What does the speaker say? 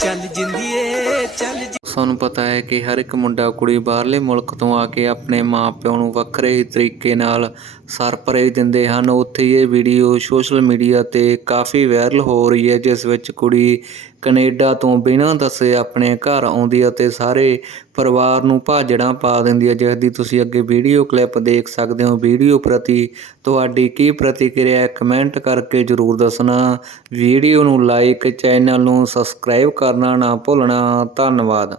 ਚੱਲ ਜਿੰਦੀਏ, ਚੱਲ ਸਾਨੂੰ ਪਤਾ ਹੈ ਕਿ ਹਰ ਇੱਕ ਮੁੰਡਾ ਕੁੜੀ ਬਾਹਰਲੇ ਮੁਲਕ ਤੋਂ ਆ ਕੇ ਆਪਣੇ ਮਾਪਿਆਂ ਨੂੰ ਵੱਖਰੇ ਹੀ ਤਰੀਕੇ ਨਾਲ ਸਰਪ੍ਰਾਈਜ਼ ਦਿੰਦੇ ਹਨ। ਉੱਥੇ ਇਹ ਵੀਡੀਓ ਸੋਸ਼ਲ ਮੀਡੀਆ ਤੇ ਕਾਫੀ ਵਾਇਰਲ ਹੋ ਰਹੀ ਹੈ, ਜਿਸ ਵਿੱਚ ਕੁੜੀ ਕਨੇਡਾ ਤੋਂ ਬਿਨਾਂ ਦੱਸੇ ਆਪਣੇ ਘਰ ਆਉਂਦੀ ਅਤੇ ਸਾਰੇ ਪਰਿਵਾਰ ਨੂੰ ਭਾਜੜਾਂ ਪਾ ਦਿੰਦੀ ਹੈ ਜਿਸ ਦੀ ਤੁਸੀਂ ਅੱਗੇ ਵੀਡੀਓ ਕਲਿੱਪ ਦੇਖ ਸਕਦੇ ਹੋ। ਵੀਡੀਓ ਪ੍ਰਤੀ ਤੁਹਾਡੀ ਕੀ ਪ੍ਰਤੀਕਿਰਿਆ ਹੈ, ਕਮੈਂਟ ਕਰਕੇ ਜਰੂਰ ਦੱਸਣਾ। ਵੀਡੀਓ ਨੂੰ ਲਾਈਕ, ਚੈਨਲ ਨੂੰ ਸਬਸਕ੍ਰਾਈਬ ਕਰਨਾ ਨਾ ਭੁੱਲਣਾ। ਧੰਨਵਾਦ।